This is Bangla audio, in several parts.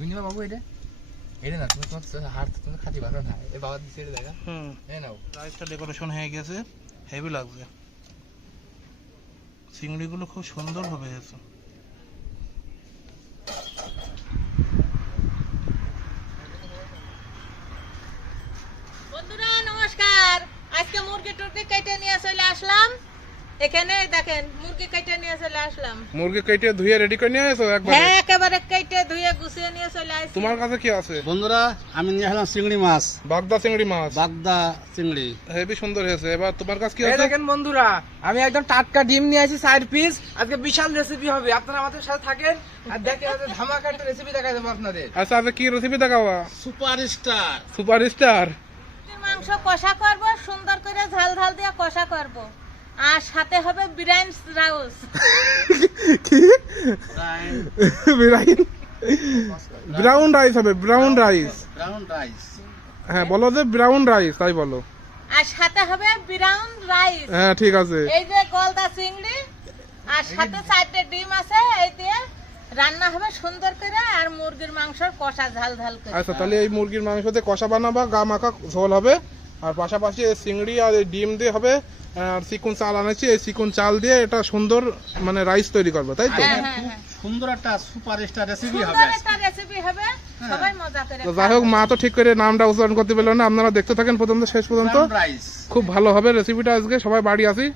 তুই নিবা বাবু এটা এটা না তুমি তোমার হাত তুমি খাতি পারো না এই বাবা দিছে এটা দেখা এই নাও রাইসটা ডেকোরেশন হয়ে গেছে হেভি লাগছে চিংড়িগুলো খুব সুন্দর ভাবে হয়েছে বন্ধুরা নমস্কার আজকে মুরগি টুরগি কেটে নিয়ে চলে আসলাম এখানে দেখেন মুরগি কেটে নিয়ে চলে আসলাম মুরগি কেটে ধুয়ে রেডি করে নিয়ে আসো একবার হ্যাঁ একেবারে কেটে ধুয়ে গুছিয়ে নিয়ে চলে আসছি তোমার কাছে কি আছে বন্ধুরা আমি নিয়ে আসলাম চিংড়ি মাছ বাগদা চিংড়ি মাছ বাগদা চিংড়ি হেভি সুন্দর হয়েছে এবার তোমার কাছে কি এই আছে দেখেন বন্ধুরা আমি একদম টাটকা ডিম নিয়ে আসি 4 পিস আজকে বিশাল রেসিপি হবে আপনারা আমাদের সাথে থাকেন আর দেখেন আজকে ধামাকা একটা রেসিপি দেখাই দেব আপনাদের আচ্ছা আচ্ছা কি রেসিপি দেখাবা সুপারস্টার সুপারস্টার মাংস কষা করব সুন্দর করে ঝাল ঝাল দিয়ে কষা করব আর সাথে হবে বিরিয়ানি রাউস কি ব্রাউন রাইস হবে ব্রাউন রাইস ব্রাউন রাইস হ্যাঁ বলো যে ব্রাউন রাইস তাই বলো আর সাথে হবে বিরিয়ানি রাইস হ্যাঁ ঠিক আছে এই যে গলদা চিংড়ি আর সাথে 4টে ডিম আছে এই দিয়ে রান্না হবে সুন্দর করে আর মুরগির মাংসর কষা ঝাল ঝাল করে আচ্ছা তাহলে এই মুরগির মাংসতে কষা বানাবা গা মাখা ঝোল হবে আর পাশাপাশি এই চিংড়ি আর এই ডিম দিয়ে হবে আর চিকন চাল আনেছি এই চিকন চাল দিয়ে এটা সুন্দর মানে রাইস তৈরি করবে তাই তো সুন্দর একটা সুপারস্টার রেসিপি হবে সুন্দর একটা রেসিপি হবে সবাই মজা করে তো যাই হোক মা তো ঠিক করে নামটা উচ্চারণ করতে পারলো না আপনারা দেখতে থাকেন প্রথম থেকে শেষ পর্যন্ত ব্রাউন রাইস খুব ভালো হবে রেসিপিটা আজকে সবাই বাড়ি আসি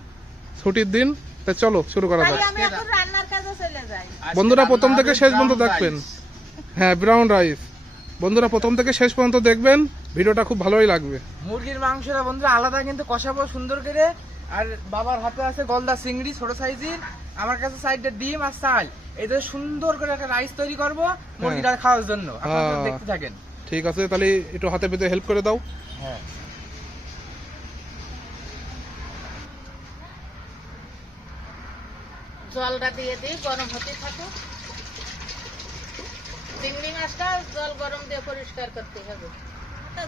ছুটির দিন তাই চলো শুরু করা যাক তাহলে আমি এখন রান্নার কাজে চলে যাই বন্ধুরা প্রথম থেকে শেষ পর্যন্ত দেখবেন হ্যাঁ ব্রাউন রাইস বন্ধুরা প্রথম থেকে শেষ পর্যন্ত দেখবেন ভিডিওটা খুব ভালোই লাগবে মুরগির মাংসটা বন্ধুরা আলাদা কিন্তু কষাবো সুন্দর করে আর বাবার হাতে আছে গলদা চিংড়ি ছোট সাইজের আমার কাছে 4টে ডিম আর চাল এটা সুন্দর করে একটা রাইস তৈরি করব মুরগিটা খাওয়ার জন্য আপনারা দেখতে থাকেন ঠিক আছে তাহলে একটু হাতে পেতে হেল্প করে দাও হ্যাঁ জলটা দিয়ে দিই গরম হতে থাকুক চিংড়ি মাছটা জল গরম দিয়ে পরিষ্কার করতে হবে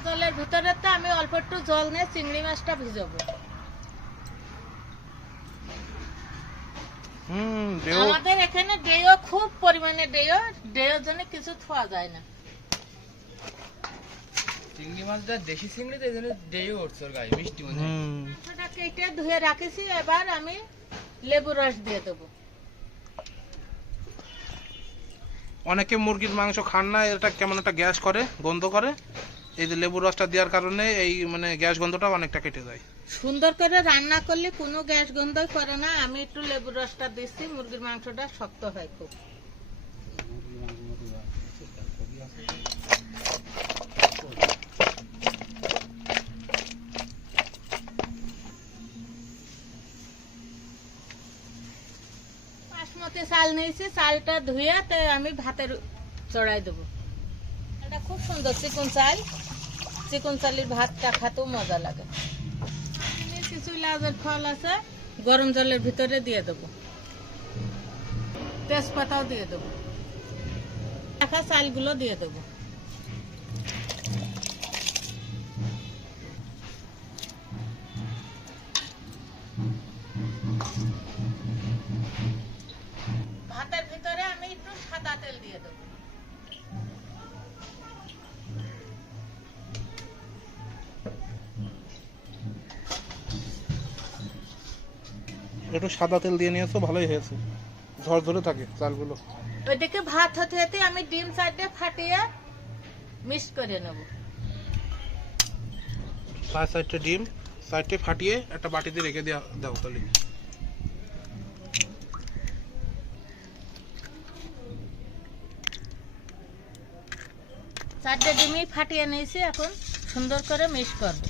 জলের ভিতরে তো আমি অল্প একটু জল নিয়ে চিংড়ি মাছটা ভিজাবো আমাদের এখানে ডেও খুব পরিমাণে ডেও জন্য কিছু থোয়া যায় না চিংড়ি মাছটা দেশি চিংড়ি তো এজন্য ডেই উঠছে ওর গায়ে মিষ্টি মনে মাছটা কেটে ধুয়ে রাখেছি এবার আমি লেবু রস দিয়ে দেবো অনেকে মুরগির মাংস খান না এটা কেমন একটা গ্যাস করে গন্ধ করে এই যে লেবু রসটা দেওয়ার কারণে এই মানে গ্যাস গন্ধটা অনেকটা কেটে যায় সুন্দর করে রান্না করলে কোনো গ্যাস গন্ধই করে না আমি একটু লেবু রসটা দিচ্ছি মুরগির মাংসটা শক্ত হয় খুব বাসমতি চাল নিয়েছি চালটা ধুয়ে আমি ভাতের চড়াই দেবো এটা খুব সুন্দর চিকন চালের ভাতটা খেতেও মজা লাগে কিছু লাউয়ের ফল আছে গরম জলের ভিতরে দিয়ে দেবো তেজপাতাও দিয়ে দেবো রাখা চালগুলো দিয়ে দেবো ভাতের ভিতরে আমি একটু সাদা তেল দিয়ে দেবো একটু সাদা তেল দিয়ে নিয়েছো ভালোই হয়েছে ঝরঝরে থাকে চালগুলো ওইদিকে ভাত হতে হতে আমি ডিম 4টে ফাটিয়ে মিক্স করে নেব 4 ডিম 4টে ফাটিয়ে একটা বাটিতে রেখে দাও তাহলে চারটে ডিমই ফাটিয়ে নিয়েছি এখন সুন্দর করে মিক্স করব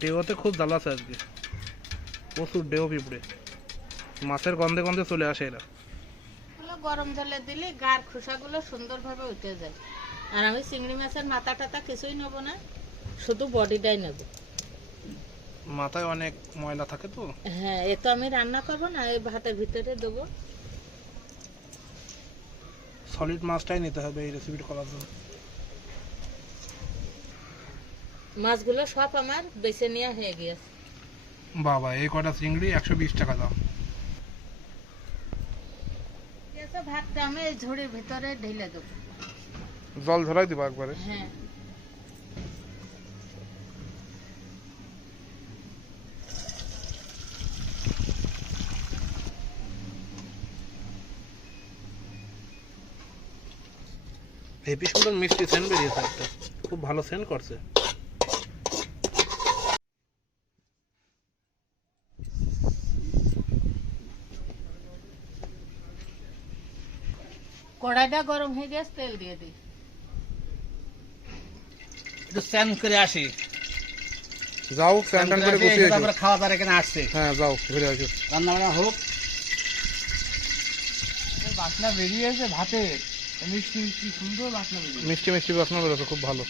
ডেওতে খুব জ্বালা আছে আজকে প্রচুর ডেও পিঁপড়ে মাছের গন্ধে গন্ধে চলে আসে এরা গরম জলে দিলে গার খোসাগুলো সুন্দরভাবে উঠে যায় আর আমি চিংড়ি মাছের মাথা টাথা কিছুই নেব না শুধু বডিটাই নেব মাথায় অনেক ময়লা থাকে তো হ্যাঁ এ তো আমি রান্না করব না এই ভাতের ভিতরে দেবো সলিড মাছটাই নিতে হবে এই রেসিপিটা করার জন্য মাছগুলো সব আমার বেছে নেওয়া হয়ে গিয়েছে বাবা এই কটা চিংড়ি 120 টাকা দাম। ভাতটা আমি এই ঝুড়ির ভিতরে ঢেলে দেবো। জল ধরাই দিবা একবারে। হ্যাঁ হেভি সুন্দর মিষ্টি সেন্ট বেরিয়েছে একটা, খুব ভালো সেন্ট করছে। কড়াইটা গরম হয়ে গেছে, তেল দিয়ে দিই। একটু স্নান করে আসি, যাও স্নান টান করে বসে এসো। তারপরে খাওয়া দাওয়া এখানে আসছে। হ্যাঁ যাও ঘুরে আসো। রান্না বান্না হোক। বাসনা বেরিয়েছে ভাতে, মিষ্টি মিষ্টি সুন্দর বাসনা বেরিয়েছে। মিষ্টি মিষ্টি বাসনা বেরোছে, খুব ভালো।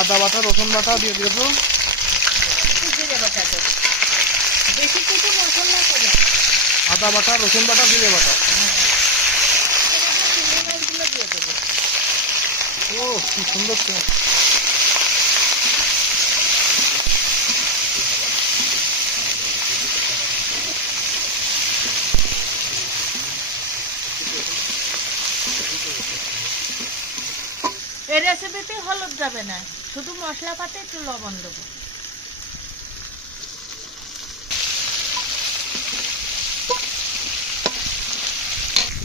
আদা বাটা রসুন বাটা দিয়ে দিয়েছো। জিরে বাটা দেবো, বেশি কিছু মশলা দেবো। আদা বাটা রসুন বাটা জিরে বাটা। চিংড়ি মাছগুলো দিয়ে দেবো। ও কি সুন্দর সেন্ট। এই রেসিপিতে হলুদ যাবে না, শুধু মশলা পাতে একটু লবণ দেবো।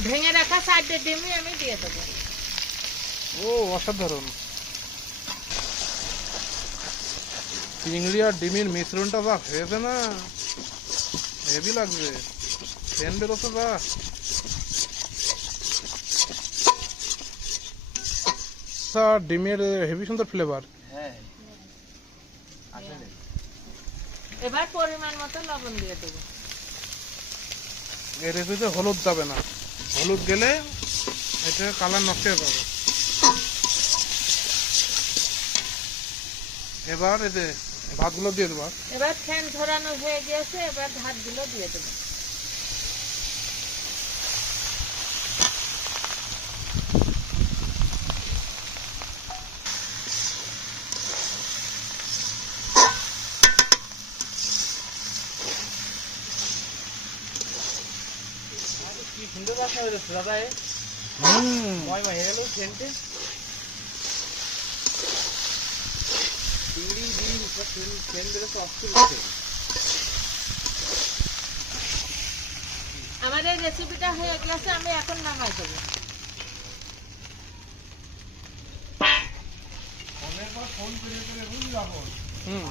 ভেঙে রাখা 4টে ডিমই আমি দিয়ে দেবো। ও অসাধারণ। চিংড়ি আর ডিমের মিশ্রণটা যা হয়েছে না, হেভি লাগবে। সেন্ট বেরোচ্ছে যা। ডিমের হেভি সুন্দর ফ্লেভার। হ্যাঁ এবার পরিমাণ মতো লবণ দিয়ে দেবো। এর রেসিপিতে হলুদ যাবে না, হলুদ গেলে এটা কালার নষ্ট হয়ে যাবে। এবার এই যে ভাতগুলো দিয়ে দেবো। এবার ফ্যান ধরানো হয়ে গেছে, এবার ভাতগুলো দিয়ে দেবো। কি সুন্দর বাসনা বেরোচ্ছে দাদা, ময় হয়ে গেল সেন্টে। চিংড়ি ডিম সব সেন্ট বেরোচ্ছে অস্থির। আমার এই রেসিপিটা হয়ে গেছে, আমি এখন নামাই দেবো।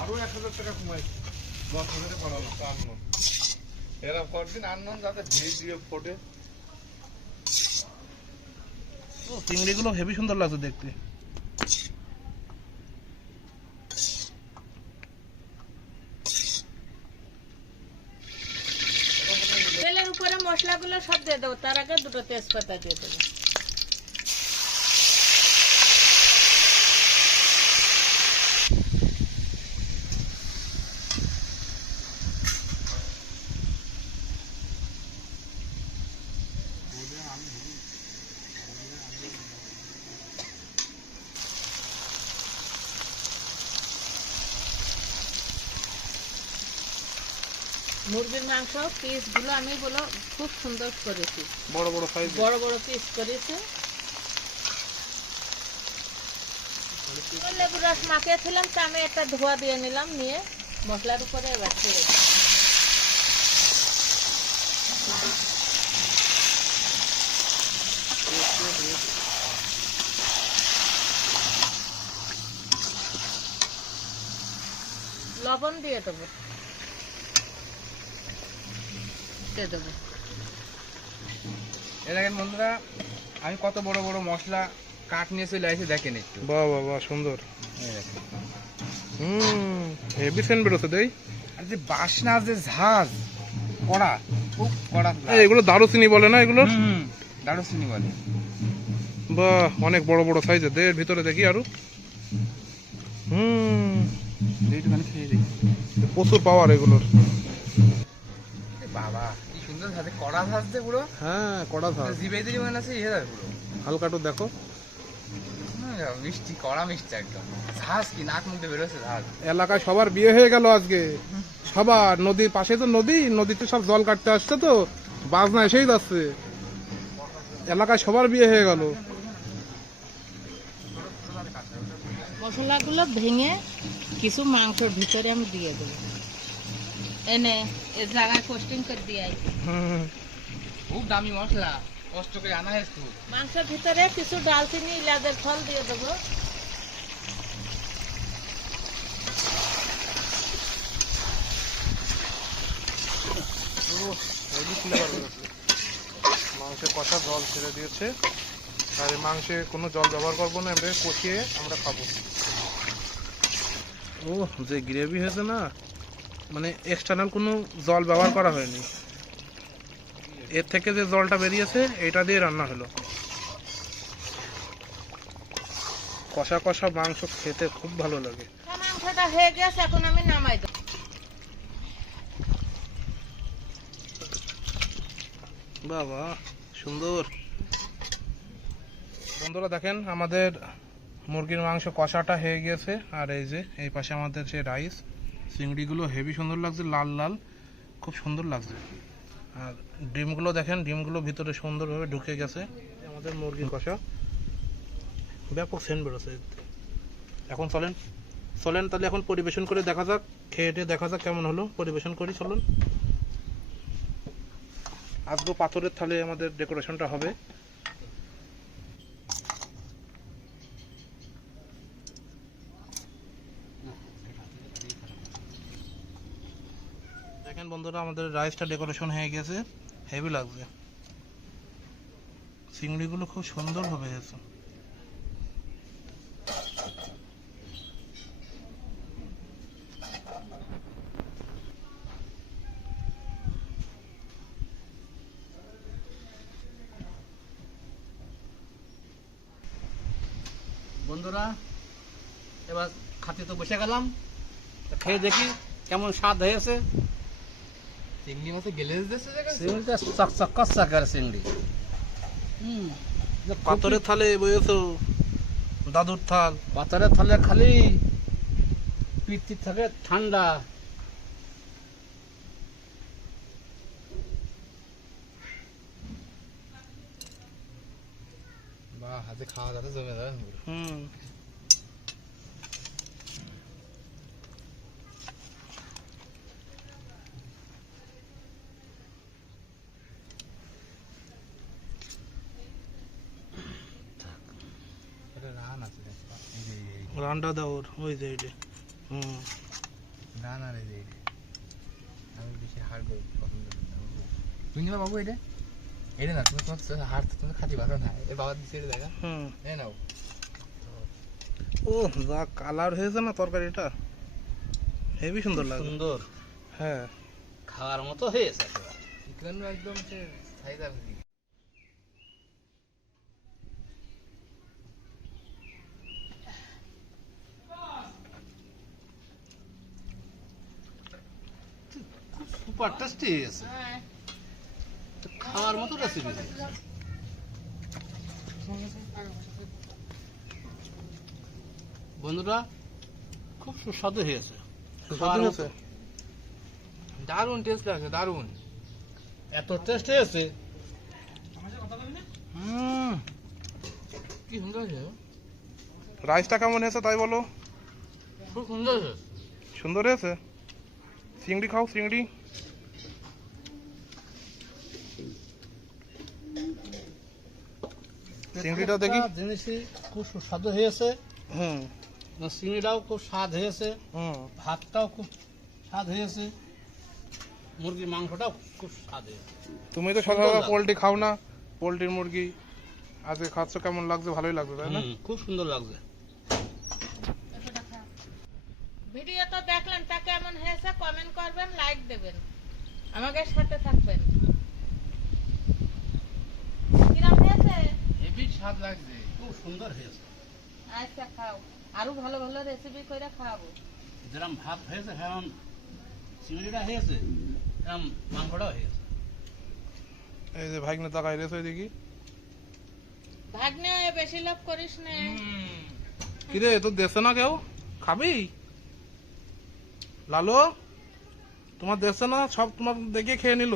আরো 1000 টাকা কমাইছে, 10,000 করালো আনন। এরা কতদিন আনন যাতে ভিডিও ফোটে। চিংড়িগুলো হেভি সুন্দর লাগছে দেখতে। তেলের উপরে মশলাগুলো সব দিয়ে দেবো, তার আগে 2টো তেজপাতা দিয়ে দেবো। মুরগির মাংস পিসগুলো আমি খুব সুন্দর করেছি, বড় বড় সাইজ, বড় বড় পিস করেছি। লেবু রস মাখিয়েছিলাম, তা আমি একটা ধোয়া দিয়ে নিলাম, নিয়ে মশলার উপরে এবার ছেড়ে দিই। লবণ দিয়ে দেবো, দেবো। এর আগে বন্ধুরা আমি কত বড় বড় মশলা কাট নিয়ে চলে আসি, দেখেন একটু। বাহ বাহ বাহ সুন্দর। এই দেখেন। হেভি সেন্ট বেরোচ্ছে দেই। আর যে বাসনা, যে ঝাঁজ কড়া, খুব কড়া। এগুলো দারুচিনি বলে না এগুলো? দারুচিনি বলে। বাহ অনেক বড় বড় সাইজের। এর ভিতরে দেখি আরো। এইটুখানি খেয়ে দিই। প্রচুর পাওয়ার এগুলোর। বাবা কি সুন্দর ঝাঁজ, কড়া ঝাঁজছে পুরো। হ্যাঁ কড়া ঝাল। জিভে দিলে মনে আছে ইয়ে যাবে পুরো। হালকা একটু দেখো। মিষ্টি কড়া মিষ্টি একদম ঝাঁজ কি নাক মুখে বেরোচ্ছে ঝাঁজ। এলাকায় সবার বিয়ে হয়ে গেল আজকে, সবার নদীর পাশে তো নদীতে সব জল কাটতে আসছে তো বাজনা এসেই যাচ্ছে, এলাকায় সবার বিয়ে হয়ে গেল। মশলাগুলো ভেঙে কিছু মাংসের ভিতরে আমি দিয়ে দেবো, এনে এ জায়গায় পোস্টিং করে দিয়ে আই। খুব দামি মশলা, কষ্ট করে আনা হয়েছে খুব। মাংসের ভিতরে কিছু ডালচিনি ইলাচের ফল দিয়ে দেবো। মাংসে কষা জল ছেড়ে দিয়েছে, আর এই মাংসে কোনো জল ব্যবহার করবো না, এবারে কষিয়ে আমরা খাবো। ও যে গ্রেভি হয়েছে না, মানে এক্সটার্নাল কোনো জল ব্যবহার করা হয়নি, এর থেকে যে জলটা বেরিয়েছে এটা দিয়ে রান্না হলো। কষা কষা মাংস খেতে খুব ভালো লাগে। মাংসটা হয়ে গেছে, এখন আমি নামাই দেবো। বাবা সুন্দর। বন্ধুরা দেখেন আমাদের মুরগির মাংস কষাটা হয়ে গেছে, আর এই যে এই পাশে আমাদের যে রাইস, চিংড়িগুলো হেভি সুন্দর লাগছে, লাল লাল খুব সুন্দর লাগছে। আর ডিমগুলো দেখেন, ডিমগুলো ভিতরে সুন্দরভাবে ঢুকে গেছে। আমাদের মুরগির কষা ব্যাপক সেন্ট বেরোছে। এখন চলেন তাহলে এখন পরিবেশন করে দেখা যাক, খেয়ে দেখা যাক কেমন হলো। পরিবেশন করি চলুন। আজকে পাথরের থালে আমাদের ডেকোরেশনটা হবে। দেখেন বন্ধুরা আমাদের রাইসটা ডেকোরেশন হয়ে গেছে, হেভি লাগছে। চিংড়িগুলো খুব সুন্দর ভাবে হয়েছে। বন্ধুরা এবার খাতে তো বসে গেলাম, খেয়ে দেখি কেমন স্বাদ হয়েছে। চিংড়ি মাছে গেলে দিচ্ছে চিংড়িটা চকচক কচ্চা করে চিংড়ি। পাথরের থালে বসেছো, দাদুর থাল। পাথরের থালে খালি পিত্তি থাকে ঠান্ডা। বা হাতে খাওয়া যাতে জমে যাবে। রান আছে রান্ডা দাওর ওই যে এইটা। রান আর এই যে আমি বেশি হাড় পছন্দ করি না। তুমি নিবা বাবু এটা এটা না, তুমি তোমার হাড় তুমি খাতি বাঁধো না, এ বাবা দিচ্ছে এটা দেখা। এই নাও। ও যা কালার হয়েছে না তরকারিটা, হেভি সুন্দর লাগে। সুন্দর, হ্যাঁ খাওয়ার মতো হয়েছে। চিকেন একদম সে সাইজ আছে। সুপার টেস্টি হয়েছে, খাওয়ার মতো রেসিপি। বন্ধুরা খুব সুস্বাদু হয়েছে, দারুণ টেস্ট লাগছে, দারুণ। এত টেস্ট হয়েছে। কি সুন্দর হয়েছে, রাইসটা কেমন হয়েছে তাই বলো। খুব সুন্দর হয়েছে। সুন্দর হয়েছে। চিংড়ি খাও, চিংড়ি। চিংড়িটা দেখি। জিনিসই খুব সুস্বাদু হয়েছে। চিংড়িটাও খুব স্বাদ হয়েছে, ভাতটাও খুব স্বাদ হয়েছে, মুরগির মাংসটাও খুব স্বাদ হয়েছে। তুমি তো সচরাচর পোলট্রি খাও না, পোলট্রির মুরগি আজকে খাচ্ছ, কেমন লাগছে? ভালোই লাগছে তাই না? খুব সুন্দর লাগছে। ভিডিও তো দেখলেন, তা কেমন হয়েছে কমেন্ট করবেন, লাইক দেবেন, আমাদের সাথে থাকবেন। কিরম হয়েছে? হেভি স্বাদ লাগছে, খুব সুন্দর হয়েছে। আচ্ছা খাও, আরো ভালো ভালো রেসিপি করে খাওয়াবো। যেরকম ভাত হয়েছে সেরকম চিংড়িটা হয়েছে, এরকম মাংসটাও হয়েছে। এই যে ভাইগনে তাকাই রেছে দেখি। ভাগ্নে বেশি লোভ করিস না। কিরে তোর দেশে না কেউ খাবি? লালু তোমার দেশে না, সব তোমার দেখে খেয়ে নিল।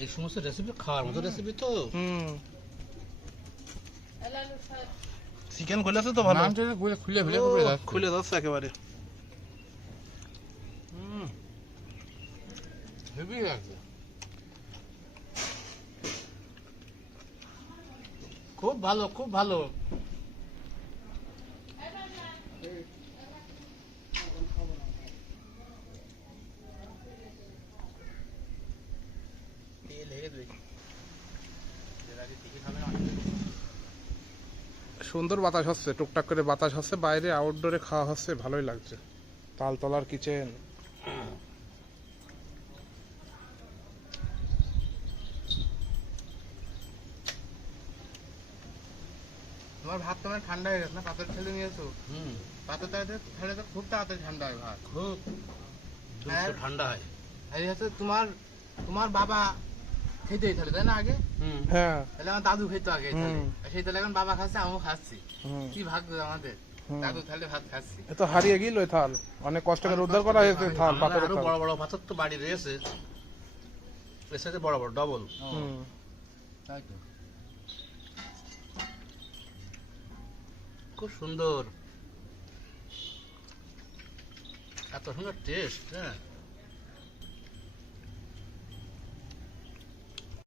এই সমস্ত রেসিপি খাওয়ার মতো রেসিপি তো। চিকেন খুলেছে তো ভালো, খুলে খুলে যাচ্ছে একেবারে। হেভি লাগছে, খুব ভালো, খুব ভালো। সুন্দর বাতাস হচ্ছে, টুকটাক করে বাতাস হচ্ছে, বাইরে আউটডোরে খাওয়া হচ্ছে, ভালোই লাগছে। তালতলার কিচেন। তোমার ভাত তোমার ঠান্ডা হয়ে গেছে না, পাথর ঠেলে নিয়েছো। পাথর ঠেলে তো খুব তাড়াতাড়ি ঠান্ডা হয় ভাত, খুব আর ঠান্ডা হয়। এই হচ্ছে তোমার বাবা খেতে তাহলে, তাই না? আগে হ্যাঁ তাহলে আমার দাদু খেতো আগে এই থালে। আর সেই তাহলে এখন বাবা খাচ্ছে, আমিও খাচ্ছি। কি ভাগ্য আমাদের, দাদু তাহলে ভাত খাচ্ছি। এ তো হারিয়ে গেল ওই থাল, অনেক কষ্ট করে উদ্ধার করা হয়েছে থাল, আমাদের পাথরের আরো থাল। বড় বড় পাথর তো বাড়ি রয়েছে, এর সাথে বড় বড় ডবল। তাই তো। খুব সুন্দর, এত সুন্দর টেস্ট। হ্যাঁ